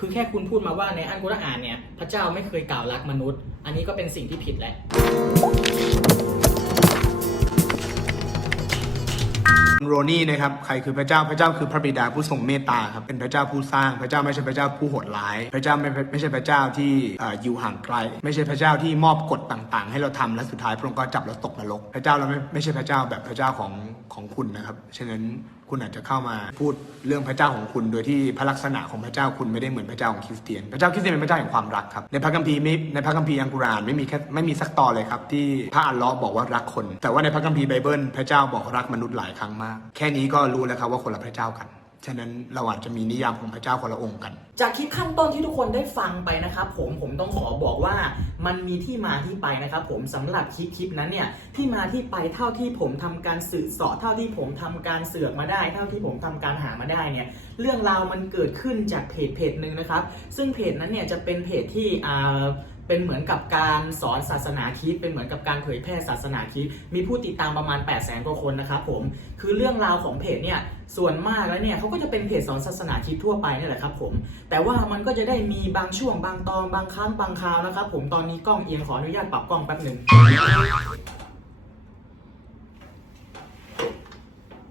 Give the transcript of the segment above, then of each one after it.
คือแค่คุณพูดมาว่าในอันกุรอานเนี่ยพระเจ้าไม่เคยกล่าวรักมนุษย์ อันนี้ก็เป็นสิ่งที่ผิดแหละโรนี่นะครับใครคือพระเจ้าพระเจ้าคือพระบิดาผู้ทรงเมตตาครับเป็นพระเจ้าผู้สร้าง พระเจ้าไม่ใช่พระเจ้าผู้โหดร้าย พระเจ้าไม่ไม่ใช่พระเจ้าที่อยู่ห่างไกล ไม่ใช่พระเจ้าที่มอบกฎต่างๆ ให้เราทำและสุดท้ายพระองค์ก็จับเราตกนรก พระเจ้าเราไม่ไม่ใช่พระเจ้าแบบพระเจ้าของของคุณนะครับฉะนั้นคุณอาจจะเข้ามาพูดเรื่องพระเจ้าของคุณ โดยที่พระลักษณะของพระเจ้าคุณไม่ได้เหมือนพระเจ้าของคริสเตียน พระเจ้าคริสเตียนเป็นพระเจ้าแห่งความรักครับในพระคัมภีร์ไม่ในพระคัมภีร์อังกุรานไม่มีแค่ไม่มีสักตอนเลยครับที่พระอัลเลอฮ์บอกว่ารักคน แต่ว่าในพระคัมภีร์ไบเบิลพระเจ้าบอกรักมนุษย์หลายครั้งมากแค่นี้ก็รู้แล้วครับว่าคนละพระเจ้ากัน ฉะนั้นเราอาจจะมีนิยามของพระเจ้าคนละองค์กัน จากคลิปข้างต้นที่ทุกคนได้ฟังไปนะครับผมผมต้องขอบอกว่ามันมีที่มาที่ไปนะครับผมสำหรับคลิปคลิปนั้นเนี่ยที่มาที่ไปเท่าที่ผมทำการสืบเสาะเท่าที่ผมทำการเสือกมาได้ เท่าที่ผมทำการหามาได้เนี่ยเรื่องราวมันเกิดขึ้นจากเพจเพจหนึ่งนะครับ ซึ่งเพจนั้นเนี่ยจะเป็นเพจที่อ่า เป็นเหมือนกับการสอนศาสนาคิดเป็นเหมือนกับการเผยแพร่ศาสนาคิดมีผู้ติดตามประมาณ 8 0 0แสนกว่าคนนะครับผมคือเรื่องราวของเพจเนี่ยส่วนมากแล้วเนี่ยเขาก็จะเป็นเพจสอนศาสนาคิดทั่วไปนี่แหละครับผมแต่ว่ามันก็จะได้มีบางช่วงบางตอนบางครั้งบางคราวนะครับผมตอนนี้กล้องเอียงขออนุญาตปรับกล้องแป๊บหนึ่ง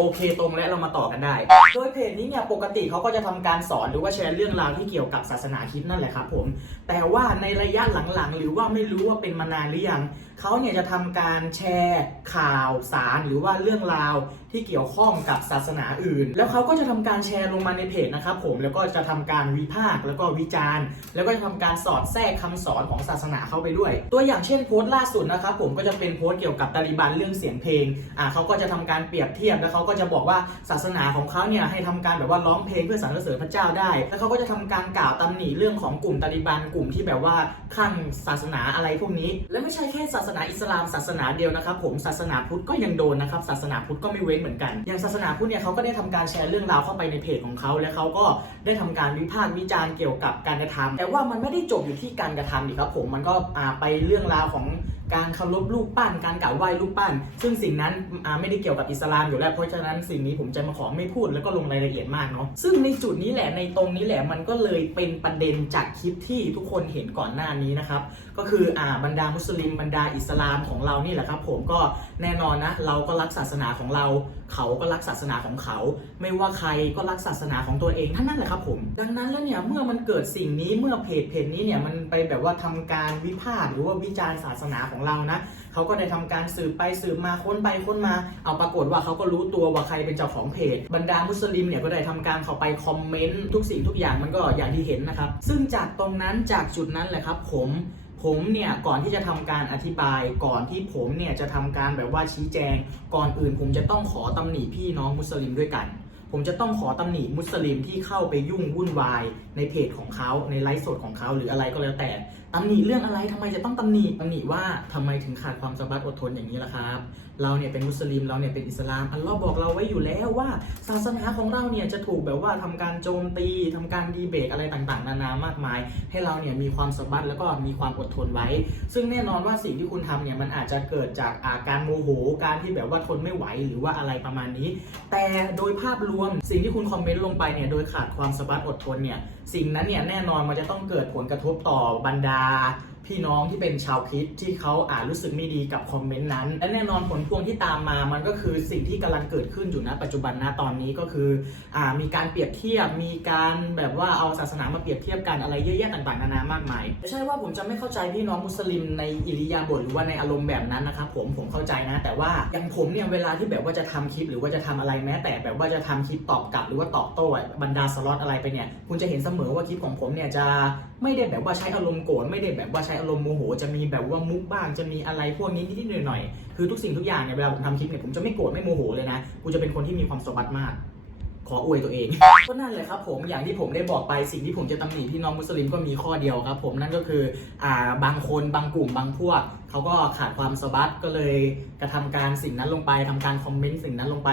โอเคตรงและเรามาต่อกันได้ โดยเพจนี้เนี่ยปกติเขาก็จะทำการสอนหรือว่าแชร์เรื่องราวที่เกี่ยวกับศาสนาคิดนั่นแหละครับผม แต่ว่าในระยะหลังๆ หรือว่าไม่รู้ว่าเป็นมานานหรือยัง เขาเนี่ยจะทำการแชร์ข่าวสารหรือว่าเรื่องราวที่เกี่ยวข้องกับศาสนาอื่น แล้วเขาก็จะทำการแชร์ลงมาในเพจนะครับผมแล้วก็จะทำการวิพากษ์แล้วก็วิจารณ์ แล้วก็จะทำการสอดแทรกคำสอนของศาสนาเข้าไปด้วย ตัวอย่างเช่นโพสต์ล่าสุดนะครับผมก็จะเป็นโพสต์เกี่ยวกับตาลิบันเรื่องเสียงเพลงอ่าเขาก็จะทำการเปรียบเทียบแล้วเขาก็จะบอกว่าศาสนาของเขาเนี่ยให้ทำการแบบว่าร้องเพลงเพื่อสรรเสริญพระเจ้าได้ แล้วเขาก็จะทำการกล่าวตำหนิเรื่องของกลุ่มตาลิบันกลุ่มที่แบบว่าข้างศาสนาอะไรพวกนี้ และไม่ใช่แค่ศาสนาอิสลามศาสนาเดียวนะครับผมศาสนาพุทธก็ยังโดนนะครับศาสนาพุทธก็ไม่เว้นเหมือนกันอย่างศาสนาพุทธเนี่ยเขาก็ได้ทำการแชร์เรื่องราวเข้าไปในเพจของเขาและเขาก็ได้ทำการวิพากษ์วิจารณ์เกี่ยวกับการกระทำ แต่ว่ามันไม่ได้จบอยู่ที่การกระทำอีกครับผมมันก็ไปเรื่องราวของ การเคารพรูปปั้น การกราบไหว้รูปปั้น ซึ่งสิ่งนั้นไม่ได้เกี่ยวกับอิสลามอยู่แล้ว เพราะฉะนั้นสิ่งนี้ผมจะมาขอไม่พูดแล้วก็ลงรายละเอียดมากเนาะ ซึ่งในจุดนี้แหละในตรงนี้แหละมันก็เลยเป็นประเด็นจากคลิปที่ทุกคนเห็นก่อนหน้านี้นะครับ ก็คืออ่าบรรดามุสลิมบรรดาอิสลามของเรานี่แหละครับ ผมก็แน่นอนนะเราก็รักศาสนาของเรา เขาก็รักศาสนาของเขา ไม่ว่าใครก็รักศาสนาของตัวเองทั้งนั้นแหละครับผม ดังนั้นแล้วเนี่ยเมื่อมันเกิดสิ่งนี้เมื่อเพจเพจนี้เนี่ยมันไปแบบว่าทำการวิพากษ์หรือว่าวิจารณ์ศาสนาของเรานะเขาก็ได้ทำการสืบไปสืบมาค้นไปค้นมา เอาปรากฏว่าเขาก็รู้ตัวว่าใครเป็นเจ้าของเพจ บรรดามุสลิมเนี่ยก็ได้ทำการเข้าไปคอมเมนต์ทุกสิ่งทุกอย่างมันก็อย่างที่เห็นนะครับ ซึ่งจากตรงนั้นจากจุดนั้นแหละครับ ผมผมเนี่ยก่อนที่จะทำการอธิบายก่อนที่ผมเนี่ยจะทำการแบบว่าชี้แจง ก่อนอื่น ผมจะต้องขอตำหนิพี่น้องมุสลิมด้วยกัน ผมจะต้องขอตำหนิมุสลิมที่เข้าไปยุ่งวุ่นวาย ในเพจของเขาในไลฟ์สดของเขาหรืออะไรก็แล้วแต่ ตำหนิเรื่องอะไรทำไมจะต้องตำหนิตำหนิว่าทำไมถึงขาดความสามารถอดทนอย่างนี้ล่ะครับ เราเนี่ยเป็นมุสลิมเราเนี่ยเป็นอิสลาม อัลลอฮ์บอกเราไว้อยู่แล้วว่า ศาสนาของเราเนี่ยจะถูกแบบว่าทำการโจมตีทำการดีเบตอะไรต่างๆ นานามากมาย ให้เราเนี่ยมีความสามารถแล้วก็มีความอดทนไว้ ซึ่งแน่นอนว่าสิ่งที่คุณทำเนี่ยมันอาจจะเกิดจากอาการโมโหการที่แบบว่าทนไม่ไหวหรือว่าอะไรประมาณนี้ แต่โดยภาพรวมสิ่งที่คุณคอมเมนต์ลงไปเนี่ยโดยขาดความสามารถอดทนเนี่ย สิ่งนั้นเนี่ยแน่นอนมันจะต้องเกิดผลกระทบต่อบรรดา พี่น้องที่เป็นชาวคิดที่เขาอาจรู้สึกไม่ดีกับคอมเมนต์นั้น และแน่นอนผลพวงที่ตามมามันก็คือสิ่งที่กำลังเกิดขึ้นอยู่ณปัจจุบันณตอนนี้ก็คืออ่ามีการเปรียบเทียบมีการแบบว่าเอาศาสนามาเปรียบเทียบกันอะไรเยอะแยะต่างๆนานามากมายไม่ใช่ว่าผมจะไม่เข้าใจพี่น้องมุสลิมในอิริยาบถหรือว่าในอารมณ์แบบนั้นนะครับผมผมเข้าใจนะ แต่ว่าอย่างผมเนี่ยเวลาที่แบบว่าจะทำคลิป หรือว่าจะทำอะไรแม้ แต่แบบว่าจะทำคลิปตอบกลับ หรือว่าตอบโต้บรรดาสล็อตอะไรไปเนี่ยคุณจะเห็นเสมอว่าคลิปของผมเนี่ยจะไม่ได้แบบว่าใช้อารมณ์โกรธไม่ได้แบบว่าใช้อารมณ์โมโหจะมีแบบว่ามุกบ้างจะมีอะไรพวกนี้นิดๆหน่อยๆคือทุกสิ่งทุกอย่างเนี่ยเวลาผมทำคลิปเนี่ยผมจะไม่โกรธไม่โมโหเลยนะกูจะเป็นคนที่มีความสบัติมาก ขออวยตัวเองก็นั่นเลยครับผมอย่างที่ผมได้บอกไปสิ่งที่ผมจะตำหนิพี่น้องมุสลิมก็มีข้อเดียวครับ ผมนั่นก็คืออ่าบางคนบางกลุ่มบางพวกเขาก็ขาดความสบัดก็เลยกระทำการสิ่งนั้นลงไปทำการคอมเมนต์สิ่งนั้นลงไป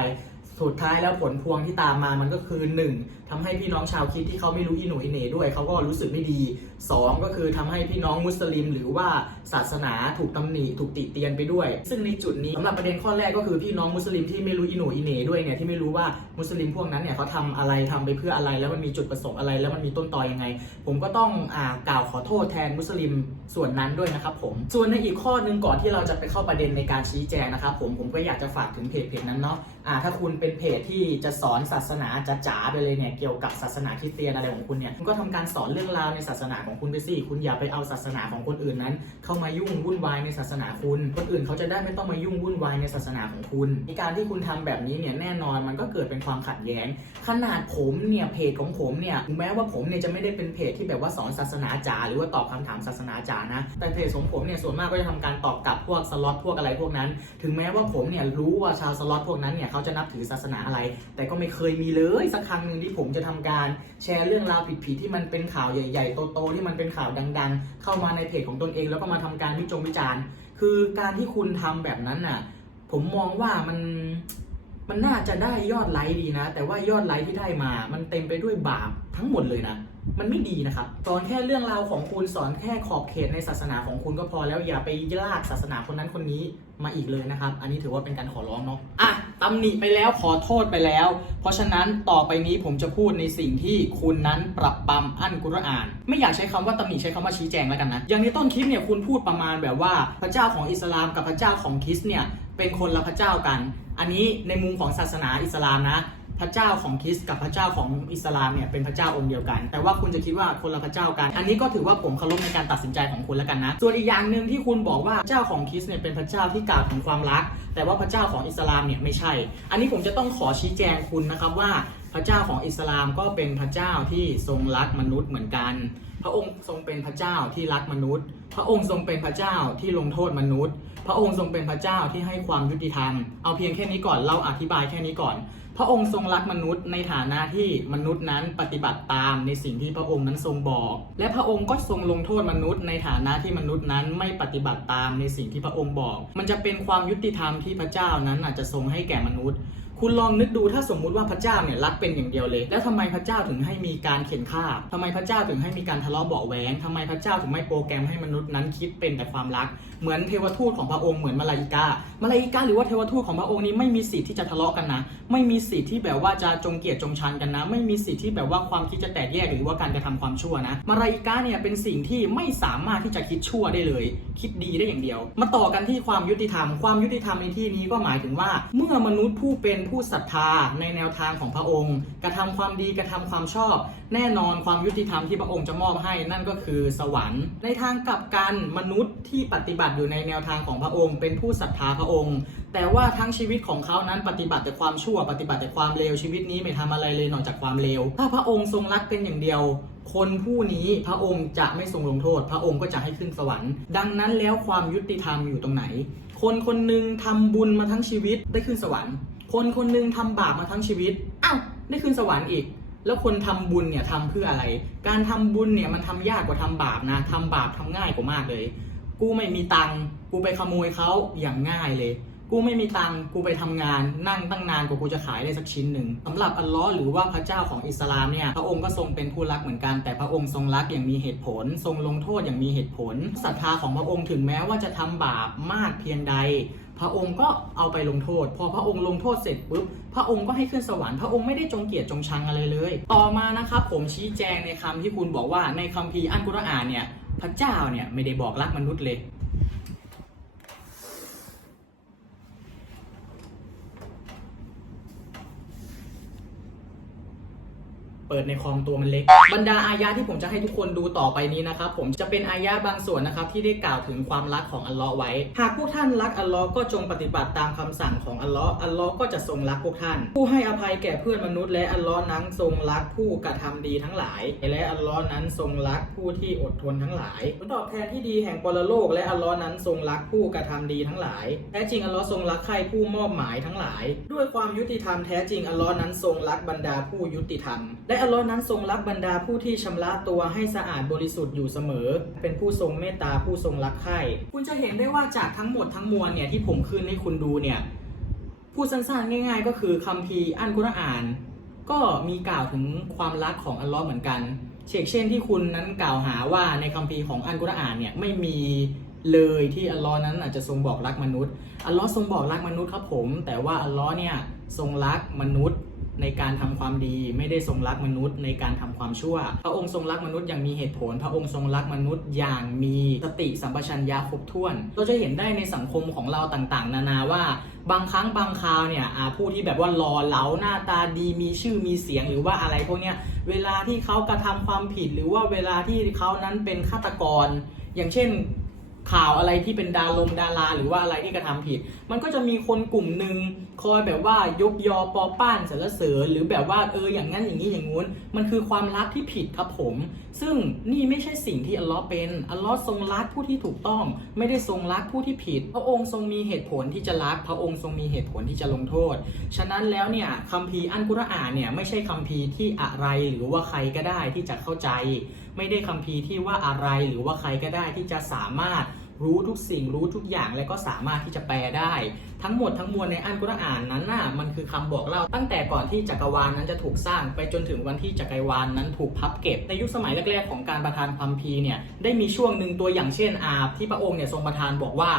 สุดท้ายแล้วผลพวงที่ตามมามันก็คือ 1. ทำให้พี่น้องชาวคริดที่เขาไม่รู้อิหนูอิเหน่ด้วยเขาก็รู้สึกไม่ดี 2. ก็คือทำให้พี่น้องมุสลิม หรือว่าศาสนาถูกตำหนิถูกติเตียนไปด้วย ซึ่งในจุดนี้สำหรับประเด็นข้อแรกก็คือพี่น้องมุสลิมที่ไม่รู้อิหนูอิเหน่ด้วยเนี่ยที่ไม่รู้ว่ามุสลิมพวกนั้นเนี่ยเขาทำอะไรทำไปเพื่ออะไร แล้วมันมีจุดประสงค์อะไร แล้วมันมีต้นตอยังไง ผมก็ต้องอ่ากล่าวขอโทษแทนมุสลิมส่วนนั้นด้วยนะครับผมส่วนในอีกข้อหนึ่งก่อนที่เราจะไปเข้าประเด็นในการชี้แจงนะครับผมผมก็อยากจะฝากถึงเพจเพจนั้นเนาะ อ่าถ้าคุณเป็นเพจที่จะสอนศาสนาจะจ๋าไปเลยเนี่ยเกี่ยวกับศาสนาคริสเตียนอะไรของคุณเนี่ยคุณก็ทำการสอนเรื่องราวในศาสนาของคุณไปสิคุณอย่าไปเอาศาสนาของคนอื่นนั้น เข้ามายุ่งวุ่นวายในศาสนาคุณ คนอื่นเขาจะได้ไม่ต้องมายุ่งวุ่นวายในศาสนาของคุณในการที่คุณทำแบบนี้เนี่ยแน่นอนมันก็เกิดเป็นความขัดแย้ง ขนาดผมเนี่ยเพจของผมเนี่ยแม้ว่าผมเนี่ยจะไม่ได้เป็นเพจที่แบบว่าสอนศาสนาจ๋าหรือว่าตอบคำถามศาสนาจ๋านะ แต่เพจของผมเนี่ยส่วนมากก็จะทำการตอบกลับพวกสล็อตพวกอะไรพวกนั้น ถึงแม้ว่าผมเนี่ยรู้ว่าชาวสล็อตพวกนั้นเนี่ยเขาจะนับถือศาสนาอะไร แต่ก็ไม่เคยมีเลยสักครั้งหนึ่งที่ผมจะทำการแชร์เรื่องราวผิดๆที่มันเป็นข่าวใหญ่ๆโตๆที่มันเป็นข่าวดัง ๆ เข้ามาในเพจของตนเอง แล้วก็มาทำการวิจงวิจารณ์ คือการที่คุณทำแบบนั้นน่ะ ผมมองว่ามันมันน่าจะได้ยอดไลค์ดีนะ แต่ว่ายอดไลค์ที่ได้มา มันเต็มไปด้วยบาปทั้งหมดเลยนะ มันไม่ดีนะครับสอนแค่เรื่องราวของคุณสอนแค่ขอบเขตในศาสนาของคุณก็พอแล้วอย่าไปลากศาสนาคนนั้นคนนี้มาอีกเลยนะครับ อันนี้ถือว่าเป็นการขอร้องเนาะอะ ตำหนิไปแล้วขอโทษไปแล้ว เพราะฉะนั้นต่อไปนี้ผมจะพูดในสิ่งที่คุณนั้นปรับปรำอั้นกุรอาน ไม่อยากใช้คำว่าตำหนิใช้คำว่าชี้แจงแล้วกันนะ อย่างในต้นคลิปเนี่ยคุณพูดประมาณแบบว่าพระเจ้าของอิสลามกับพระเจ้าของคริสเนี่ยเป็นคนละพระเจ้ากัน อันนี้ในมุมของศาสนาอิสลามนะ พระเจ้าของคริสต์กับพระเจ้าของอิสลามเนี่ยเป็นพระเจ้าองค์เดียวกัน แต่ว่าคุณจะคิดว่าคนละพระเจ้ากัน อันนี้ก็ถือว่าผมเคารพในการตัดสินใจของคุณแล้วกันนะ ส่วนอีกอย่างหนึ่งที่คุณบอกว่าเจ้าของคริสต์เนี่ยเป็นพระเจ้าที่กล่าวถึงความรัก แต่ว่าพระเจ้าของอิสลามเนี่ยไม่ใช่ อันนี้ผมจะต้องขอชี้แจงคุณนะครับว่าพระเจ้าของอิสลามก็เป็นพระเจ้าที่ทรงรักมนุษย์เหมือนกัน พระองค์ทรงเป็นพระเจ้าที่รักมนุษย์ พระองค์ทรงเป็นพระเจ้าที่ลงโทษมนุษย์ พระองค์ทรงเป็นพระเจ้าที่ให้ความยุติธรรม เอาเพียงแค่นี้ก่อนเราอธิบายแค่นี้ก่อน พระองค์ทรงรักมนุษย์ในฐานะที่มนุษย์นั้นปฏิบัติตามในสิ่งที่พระองค์นั้นทรงบอก และพระองค์ก็ทรงลงโทษมนุษย์ในฐานะที่มนุษย์นั้นไม่ปฏิบัติตามในสิ่งที่พระองค์บอก มันจะเป็นความยุติธรรมที่พระเจ้านั้นอาจจะทรงให้แก่มนุษย์ คุณลองนึกดูถ้าสมมุติว่าพระเจ้าเนี่ยรักเป็นอย่างเดียวเลย แล้วทำไมพระเจ้าถึงให้มีการเข็นฆ่าทำไมพระเจ้าถึงให้มีการทะเลาะเบาะแหวงทำไมพระเจ้าถึงไม่โปรแกรมให้มนุษย์นั้นคิดเป็นแต่ความรัก เหมือนเทวทูตของพระองค์เหมือนมาลาอิกามาลาอิกาหรือว่าเทวทูตของพระองค์นี้ไม่มีสิทธิ์ที่จะทะเลาะกันนะ ไม่มีสิทธิ์ที่แบบว่าจะจงเกลียดจงชังกันนะ ไม่มีสิทธิ์ที่แบบว่าความคิดจะแตกแยกหรือว่าการกระทำความชั่วนะมาลาอิกาเนี่ยเป็นสิ่งที่ไม่สามารถที่จะคิดชั่วได้เลย คิดดีได้อย่างเดียว มาต่อกันที่ความยุติธรรม ความยุติธรรมในที่นี้ก็หมายถึงว่า เมื่อมนุษย์ผู้เป็นผู้ศรัทธาในแนวทางของพระองค์ กระทำความดีกระทำความชอบ แน่นอนความยุติธรรมที่พระองค์จะมอบให้นั่นก็คือสวรรค์ ในทางกลับกันมนุษย์ที่ปฏิบัติอยู่ในแนวทางของพระองค์ เป็นผู้ศรัทธาพระองค์ แต่ว่าทั้งชีวิตของเขานั้นปฏิบัติแต่ความชั่ว ปฏิบัติแต่ความเลวชีวิตนี้ไม่ทำอะไรเลยนอกจากความเลวถ้าพระองค์ทรงรักเป็นอย่างเดียวคนผู้นี้พระองค์จะไม่ทรงลงโทษ พระองค์ก็จะให้ขึ้นสวรรค์ ดังนั้นแล้วความยุติธรรมอยู่ตรงไหน คนคนหนึ่งทำบุญมาทั้งชีวิตได้ขึ้นสวรรค์ คนคนหนึ่งทำบาปมาทั้งชีวิตอ้าวได้ขึ้นสวรรค์อีก แล้วคนทำบุญเนี่ยทำเพื่ออะไร การทำบุญเนี่ยมันทำยากกว่าทำบาปนะทำบาปทำง่ายกว่ามากเลย กูไม่มีตังค์กูไปขโมยเขาอย่างง่ายเลย กูไม่มีตังค์กูไปทำงาน นั่งตั้งนานกว่ากูจะขายได้สักชิ้นหนึ่งสำหรับอัลเลอฮ์หรือว่าพระเจ้าของอิสลามเนี่ยพระองค์ก็ทรงเป็นผู้รักเหมือนกัน แต่พระองค์ทรงรักอย่างมีเหตุผล ทรงลงโทษอย่างมีเหตุผลศรัทธาของพระองค์ถึงแม้ว่าจะทำบาปมากเพียงใด พระองค์ก็เอาไปลงโทษ พอพระองค์ลงโทษเสร็จปุ๊บพระองค์ก็ให้ขึ้นสวรรค์พระองค์ไม่ได้จงเกียดจงชังอะไรเลย ต่อมานะครับผมชี้แจงในคำที่คุณบอกว่าในคัมภีร์อันกุรอานเนี่ยพระเจ้าเนี่ยไม่ได้บอกรักมนุษย์เลย เปิดในคอมตัวมันเล็ก บรรดาอายะที่ผมจะให้ทุกคนดูต่อไปนี้นะครับ ผมจะเป็นอายะบางส่วนนะครับที่ได้กล่าวถึงความรักของอัลเลอฮ์ไว้ หากพวกท่านรักอัลเลอฮ์ก็จงปฏิบัติตามคำสั่งของอัลเลอฮ์อัลเลอฮ์ก็จะทรงรักพวกท่าน ผู้ให้อภัยแก่เพื่อนมนุษย์และอัลเลอฮ์นั้นทรงรักผู้กระทำดีทั้งหลาย และอัลเลอฮ์นั้นทรงรักผู้ที่อดทนทั้งหลายผลตอบแทนที่ดีแห่งปรโลก และอัลเลอฮ์นั้นทรงรักผู้กระทำดีทั้งหลายแท้จริงอัลเลอฮ์ทรงรักใครผู้มอบหมายทั้งหลาย ด้วยความยุติธรรมแท้จริงอัลเลอฮ์นั้นทรงรักบรรดาผู้ยุติธรรมและอัลลอฮ์นั้นทรงรักบรรดาผู้ที่ชำระตัวให้สะอาดบริสุทธิ์อยู่เสมอ เป็นผู้ทรงเมตตาผู้ทรงรักใคร่คุณจะเห็นได้ว่าจากทั้งหมดทั้งมวลเนี่ยที่ผมขึ้นให้คุณดูเนี่ยพูดสั้นๆง่าย ๆ ก็คือคัมภีร์อันกุรอาน ก็มีกล่าวถึงความรักของอัลลอฮ์เหมือนกันเช่นเช่นที่คุณนั้นกล่าวหาว่าในคัมภีร์ของอันกุรอานเนี่ยไม่มีเลยที่อัลลอฮ์นั้นอาจจะทรงบอกรักมนุษย์อัลลอฮ์ทรงบอกรักมนุษย์ครับผม แต่ว่าอัลลอฮ์เนี่ยทรงรักมนุษย์ ในการทำความดีไม่ได้ทรงรักมนุษย์ในการทำความชั่ว พระองค์ทรงรักมนุษย์อย่างมีเหตุผล พระองค์ทรงรักมนุษย์อย่างมีสติสัมปชัญญะครบถ้วนเราจะเห็นได้ในสังคมของเราต่างๆ นานาว่าบางครั้งบางคราวเนี่ยผู้ที่แบบว่าหล่อเหลาหน้าตาดีมีชื่อมีเสียงหรือว่าอะไรพวกเนี้ยเวลาที่เขากระทำความผิดหรือว่าเวลาที่เขานั้นเป็นฆาตกร อย่างเช่น ข่าวอะไรที่เป็นดาลงดาราหรือว่าอะไรที่กระทำผิด มันก็จะมีคนกลุ่มหนึ่งคอยแบบว่ายกยอปอป้านสรรเสริญหรือแบบว่าเอออย่างนั้นอย่างนี้อย่างงู้น มันคือความรักที่ผิดครับผม ซึ่งนี่ไม่ใช่สิ่งที่อัลลอฮ์เป็นอัลลอฮ์ทรงรักผู้ที่ถูกต้อง ไม่ได้ทรงรักผู้ที่ผิด พระองค์ทรงมีเหตุผลที่จะรัก พระองค์ทรงมีเหตุผลที่จะลงโทษ ฉะนั้นแล้วเนี่ยคัมภีร์อันกุรอานเนี่ยไม่ใช่คัมภีร์ที่อะไรหรือว่าใครก็ได้ที่จะเข้าใจ ไม่ได้คัมภีร์ที่ว่าอะไรหรือว่าใครก็ได้ที่จะสามารถรู้ทุกสิ่งรู้ทุกอย่างและก็สามารถที่จะแปลได้ ทั้งหมดทั้งมวลในอันกุรอานนั้นน่ะมันคือคำบอกเล่า ตั้งแต่ก่อนที่จักรวาลนั้นจะถูกสร้างไปจนถึงวันที่จักรวาลนั้นถูกพับเก็บในยุคสมัยแรกๆของการประทานคัมภีร์เนี่ยได้มีช่วงหนึ่งตัวอย่างเช่นอาบที่พระองค์เนี่ยทรงประทานบอกว่า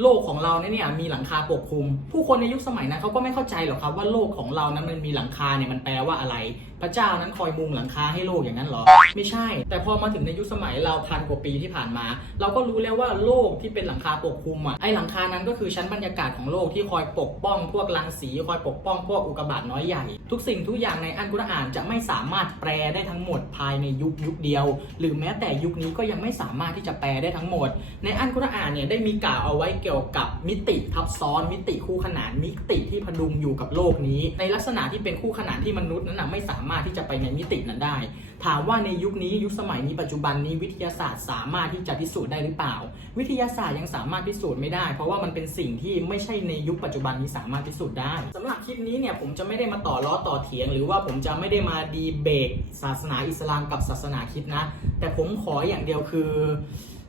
โลกของเราเนี่ยมีหลังคาปกคลุม ผู้คนในยุคสมัยนั้นเขาก็ไม่เข้าใจหรอกครับว่าโลกของเรานั้นมันมีหลังคาเนี่ยมันแปลว่าอะไร พระเจ้านั้นคอยมุงหลังคาให้โลกอย่างนั้นเหรอ ไม่ใช่ แต่พอมาถึงในยุคสมัยเราพันกว่าปีที่ผ่านมา เราก็รู้แล้วว่าโลกที่เป็นหลังคาปกคลุมอะไอหลังคานั้นก็คือชั้นบรรยากาศของโลกที่คอยปกป้องพวกรังสีคอยปกป้องพวกอุกกาบาตน้อยใหญ่ ทุกสิ่งทุกอย่างในอันกุรอานจะไม่สามารถแปลได้ทั้งหมดภายในยุคยุคเดียว หรือแม้แต่ยุคนี้ก็ยังไม่สามารถที่จะแปลได้ทั้งหมด ในอันกุรอานเนี่ยได้มีกล่าวเอาไว้เกี่ยวกับมิติทับซ้อน มิติคู่ขนานมิติที่พดุงอยู่กับโลกนี้ ในลักษณะที่เป็นคู่ขนานที่มนุษย์นั้นไม่สามารถที่จะไปในมิตินั้นได้ ถามว่าในยุคนี้ยุคสมัยนี้ปัจจุบันนี้วิทยาศาสตร์สามารถที่จะพิสูจน์ได้หรือเปล่า วิทยาศาสตร์ยังสามารถพิสูจน์ไม่ได้ เพราะว่ามันเป็นสิ่งที่ไม่ใช่ในยุคปัจจุบันนี้สามารถพิสูจน์ได้สำหรับคลิปนี้เนี่ยผมจะไม่ได้มาต่อล้อต่อเถียง หรือว่าผมจะไม่ได้มาดีเบตศาสนาอิสลามกับศาสนาคิดนะ แต่ผมขออย่างเดียวคือ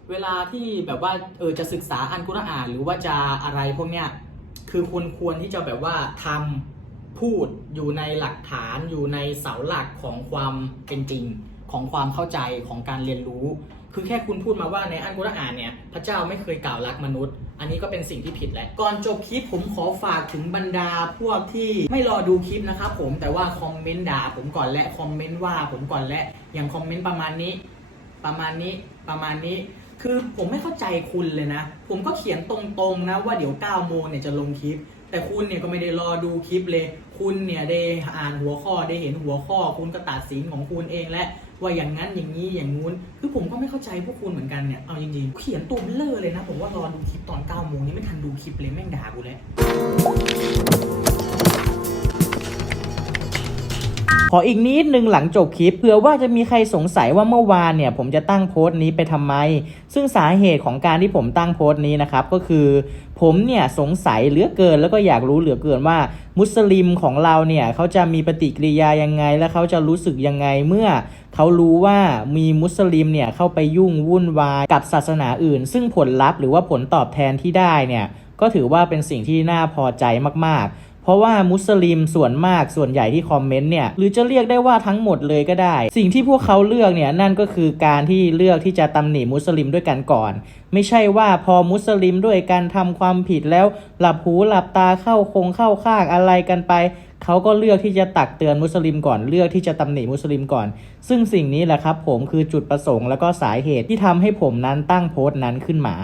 เวลาที่แบบว่าเออจะศึกษาอันกุรอาน หรือว่าจะอะไรพวกเนี้ยคือควรควรที่จะแบบว่าทำ พูดอยู่ในหลักฐานอยู่ในเสาหลักของความเป็นจริง ของความเข้าใจของการเรียนรู้ คือแค่คุณพูดมาว่าในอันกุรอานเนี่ยพระเจ้าไม่เคยกล่าวรักมนุษย์ อันนี้ก็เป็นสิ่งที่ผิดแหละก่อนจบคลิปผมขอฝากถึงบรรดาพวกที่ไม่รอดูคลิปนะครับผมแต่ว่าคอมเมนต์ด่าผมก่อนและคอมเมนต์ว่าผมก่อนและอย่างคอมเมนต์ประมาณนี้ ประมาณนี้ประมาณนี้ คือผมไม่เข้าใจคุณเลยนะ ผมก็เขียนตรงๆนะว่าเดี๋ยว9โมงเนี่ยจะลงคลิป แต่คุณเนี่ยก็ไม่ได้รอดูคลิปเลย คุณเนี่ยได้อ่านหัวข้อได้เห็นหัวข้อ คุณก็ตัดสินของคุณเองและว่าอย่างนั้นอย่างนี้อย่างงู้น คือผมก็ไม่เข้าใจพวกคุณเหมือนกันเนี่ย เอาจริงๆ เขียนตัวเบลอเลยนะ ผมว่ารอดูคลิปตอน9โมงนี่ไม่ทันดูคลิปเลยแม่งด่ากูแล้ว ขออีกนิดนึงหลังจบคลิปเผื่อว่าจะมีใครสงสัยว่าเมื่อวานเนี่ยผมจะตั้งโพสต์นี้ไปทำไม ซึ่งสาเหตุของการที่ผมตั้งโพสต์นี้นะครับก็คือ ผมเนี่ยสงสัยเหลือเกินแล้วก็อยากรู้เหลือเกินว่า มุสลิมของเราเนี่ยเขาจะมีปฏิกิริยายังไง และเขาจะรู้สึกยังไงเมื่อเขารู้ว่ามีมุสลิมเนี่ยเข้าไปยุ่งวุ่นวายกับศาสนาอื่น ซึ่งผลลัพธ์หรือว่าผลตอบแทนที่ได้เนี่ยก็ถือว่าเป็นสิ่งที่น่าพอใจมากๆ เพราะว่ามุสลิมส่วนมากส่วนใหญ่ที่คอมเมนต์เนี่ยหรือจะเรียกได้ว่าทั้งหมดเลยก็ได้ สิ่งที่พวกเขาเลือกเนี่ยนั่นก็คือการที่เลือกที่จะตำหนิมุสลิมด้วยกันก่อน ไม่ใช่ว่าพอมุสลิมด้วยการทำความผิดแล้ว หลับหูหลับตาเข้าคงเข้าข้างอะไรกันไปเขาก็เลือกที่จะตักเตือนมุสลิมก่อนเลือกที่จะตำหนิมุสลิมก่อน ซึ่งสิ่งนี้แหละครับผมคือจุดประสงค์แล้วก็สาเหตุที่ทำให้ผมนั้นตั้งโพสต์นั้นขึ้นมา